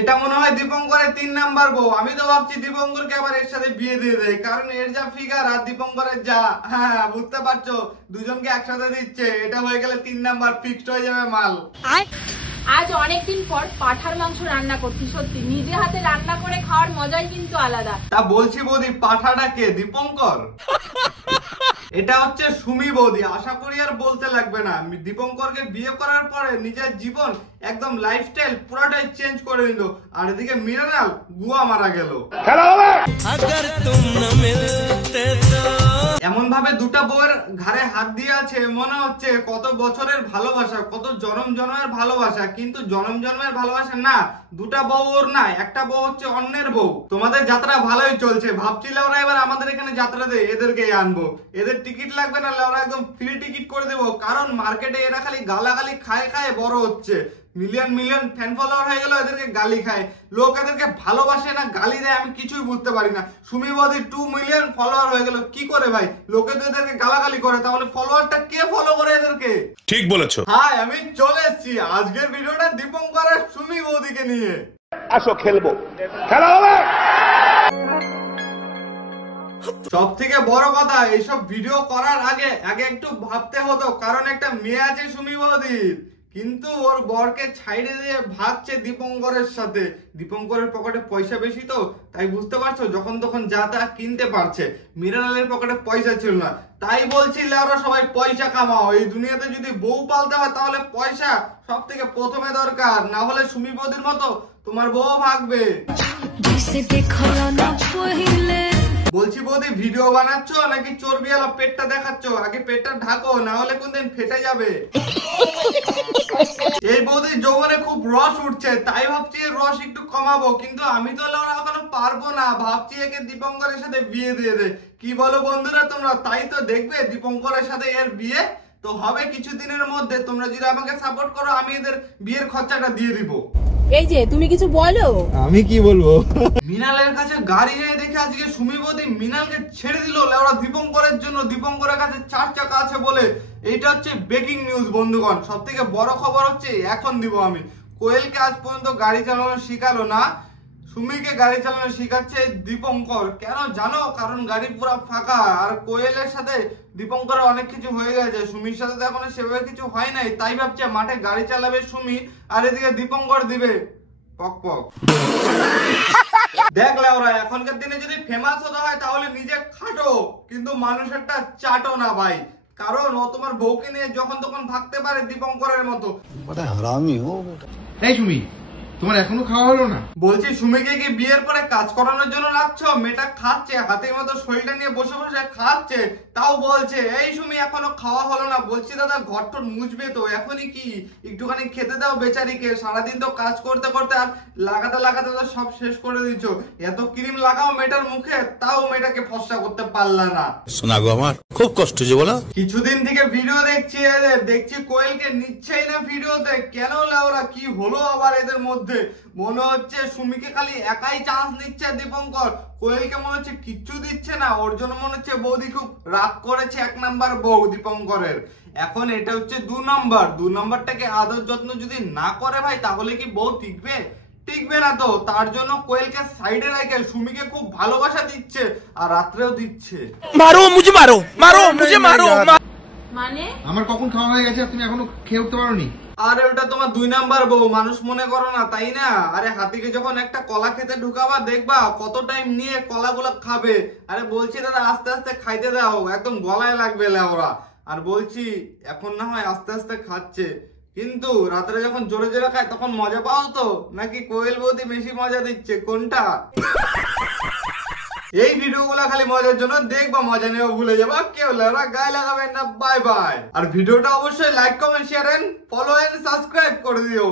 এটা মনে হয় দীপঙ্করের 3 নাম্বার বউ। আমি তো ভাবছি দীপঙ্করকে আবার এর সাথে বিয়ে দিয়ে দেয়, কারণ এর যা ফিগার আর দীপঙ্করের যা, হ্যাঁ বুঝতে পারছো, দুজনকে একসাথে দিচ্ছে। এটা হয়ে গেলে 3 নাম্বার ফিক্সড হয়ে যাবে মাল। আজ অনেকদিন পর পাঠার মাংস রান্না করছি। সত্যি নিজে হাতে রান্না করে খাওয়ার মজাই কিন্তু আলাদা। তা বলছি বৌদি, পাঠাটা কে? দীপঙ্কর? এটা হচ্ছে সুমি বৌদি। আশা করি আর বলতে লাগবে না, দীপঙ্করকে বিয়ে করার পরে নিজের জীবন একদম লাইফস্টাইল পুরোটাই চেঞ্জ করে নিল। আর এদিকে মৃণাল গুয়া মারা গেল। এমন ভাবে দুটা বউয়ের ঘাড়ে হাত দিয়ে আছে, মনে হচ্ছে কত বছরের ভালোবাসা, কত জনম জন্মের ভালোবাসা, কিন্তু জনম জন্মের ভালোবাসা না। দুটা বউ ওর না, একটা বউ হচ্ছে অন্যের বউ। তোমাদের যাত্রা ভালোই চলছে, ভাবছিলে ওরা এবার আমাদের এখানে যাত্রা দেয়, এদেরকে আনবো। এদের টিকিট লাগবে না, ওরা একদম ফ্রি টিকিট করে দেবো। কারণ মার্কেটে এরা খালি গালাগালি খায় খায় বড় হচ্ছে। মিলিয়ন মিলিয়ন ফ্যান ফলোয়ার হয়ে গেল, এদেরকে গালি খায়। লোক এদেরকে ভালোবাসে না গালি দেয়, আমি কিছুই বুঝতে পারি না। সুমি বৌদি 2 মিলিয়ন ফলোয়ার হয়ে গেল, কি করে ভাই? লোকে তো এদেরকে গালাগালি করে, তাহলে ফলোয়ারটা কে ফলো করে এদেরকে? ঠিক বলেছো। হ্যাঁ, আমি চলে এসেছি। আজকের ভিডিওটা দীপঙ্কর আর সুমি বৌদিকে নিয়ে। আসো খেলবো, খেলা হবে। সব থেকে বড় কথা, এইসব ভিডিও করার আগে একটু ভাবতে হতো, কারণ একটা মেয়ে আছে সুমি বৌদির, কিন্তু ওর বরকে ছাইড়ে দিয়ে ভাগছে দীপঙ্করের সাথে। দীপঙ্করের পকেটে পয়সা বেশি তো, তাই বুঝতে পারছো, যখন তখন যা তা কিনতে পারছে। মৃণালের পকেটে পয়সা ছিল না, তাই বলছিল ওরা সবাই পয়সা কামাও। এই দুনিয়াতে যদি বউ পালতে হয় তাহলে পয়সা সব থেকে প্রথমে দরকার, না হলে সুমি বৌদির মতো তোমার বউ ভাগবে। বলছি বৌদি, ভিডিও বানাচ্ছ নাকি চর্বিওয়ালা পেটটা দেখাচ্ছ? আগে পেটটা ঢাকো, না হলে কোনদিন ফেটে যাবে। এই বৌদির যৌবনে খুব রস উঠছে, তাই ভাবছি রস একটু কমাবো, কিন্তু আমি তো এখনো পারবো না। ভাবছি একে দীপঙ্করের সাথে বিয়ে দিয়ে দে। কি বলো বন্ধুরা তোমরা? তাই তো দেখবে দীপঙ্করের সাথে এর বিয়ে তো হবে কিছুদিনের মধ্যে। তোমরা যদি আমাকে সাপোর্ট করো, আমি এদের বিয়ের খরচাটা দিয়ে দিব। এই যে তুমি কিছু বলো। আমি কি বলবো? মৃণালের কাছে গাড়ি নেই দেখে আজকে সুমি বৌদি মৃণালকে ছেড়ে দিল ওরা দীপঙ্করের জন্য। দীপঙ্করের কাছে 4 চাকা আছে বলে। এইটা হচ্ছে ব্রেকিং নিউজ বন্ধুগণ। সব থেকে বড় খবর হচ্ছে, এখন দিব আমি, কোয়েলকে আজ পর্যন্ত গাড়ি চালানো শিখালো না, সুমিকে গাড়ি চালানো শিখাচ্ছে দীপঙ্কর। কেন জানো? কারণ গাড়ি পুরো ফাঁকা, আর কোয়েলের সাথে দীপঙ্করের অনেক কিছু হয়ে গেছে, সুমির সাথে তো এখনো সেভাবে কিছু হয় নাই। তাই ভাবছে মাঠে গাড়ি চালাবে সুমি, আর এদিকে দীপঙ্কর দিবে পক পক। দেখলে ওরা এখনকার দিনে যদি ফেমাস হতে হয় তাহলে নিজে খাটো, কিন্তু মানুষেরটা চাটো না ভাই। কারণ ও তোমার বউকে নিয়ে যখন তখন ভাগতে পারে দীপঙ্করের মতো। এই সুমি, তোমার এখনো খাওয়া হলো না? বলছি সুমিকে কি বিয়ের পরে কাজ করানোর জন্য রাখছো? মেয়েটা খাচ্ছে, হাতের মতো শরীরটা নিয়ে বসে বসে খাচ্ছে, তাও বলছে এই সুমি এখনো খাওয়া হলো না। বলছি দাদা ঘরটর মুছবে তো, এখনই কি একটুখানি খেতে দাও বেচারিকে। সারাদিন তো কাজ করতে করতে আর লাগাতে লাগাতে তো সব শেষ করে দিচ্ছ। এত ক্রিম লাগাও মেয়েটার মুখে, তাও মেয়েটাকে ফর্সা করতে পারলা না। শোনা গো, আমার খুব কষ্ট যে বলো। কিছুদিন থেকে ভিডিও দেখছি কোয়েলকে নিচ্ছেই না ভিডিওতে। কেন লাউরা, কি হলো আবার এদের মধ্যে? মনে হচ্ছে সুমিকে খালি একাই চান্স নিচ্ছে দীপঙ্কর, কোয়েলকে মনে হচ্ছে কিচ্ছু দিচ্ছে না। ওর জন্য মনে হচ্ছে বৌদি খুব রাগ করেছে 1 নাম্বার বউ দীপঙ্করের। এখন এটা হচ্ছে 2 নাম্বার। 2 নাম্বারটাকে আদর যত্ন যদি না করে ভাই, তাহলে কি বউ টিকবে? টিকবে না তো। তার জন্য কোয়েলকে সাইডে রেখে সুমিকে খুব ভালোবাসা দিচ্ছে, আর রাত্রেও দিচ্ছে। মারো মুঝে, মারো মারো মুঝে, মারো। মানে আমার কখন খাওয়া হয়ে গেছে, তুমি এখনো খেয়ে উঠতে পারোনি? আরে ওটা তোমার 2 নাম্বার বউ, মানুষ মনে করো না, তাই না? আরে হাতিকে যখন একটা কলা খেতে ঢুকাবা, দেখবা কত টাইম নিয়ে কলাগুলো খাবে। আরে বলছি দাদা আস্তে আস্তে খাইতে দাও, একদম গলায় লাগবে ওরা। আর বলছি এখন না হয় আস্তে আস্তে খাচ্ছে, কিন্তু রাত্রে যখন জোরে জোরে খায় তখন মজা পাও তো, নাকি কোয়েল বৌদি বেশি মজা দিচ্ছে, কোনটা? এই ভিডিওগুলো খালি মজার জন্য দেখবা, মজা নেওয়া ভুলে যাবা। কেউ লেরা গায়ে লাগাবেন না। Bye bye. আর ভিডিওটা অবশ্যই like comment share and follow and subscribe করে দিও।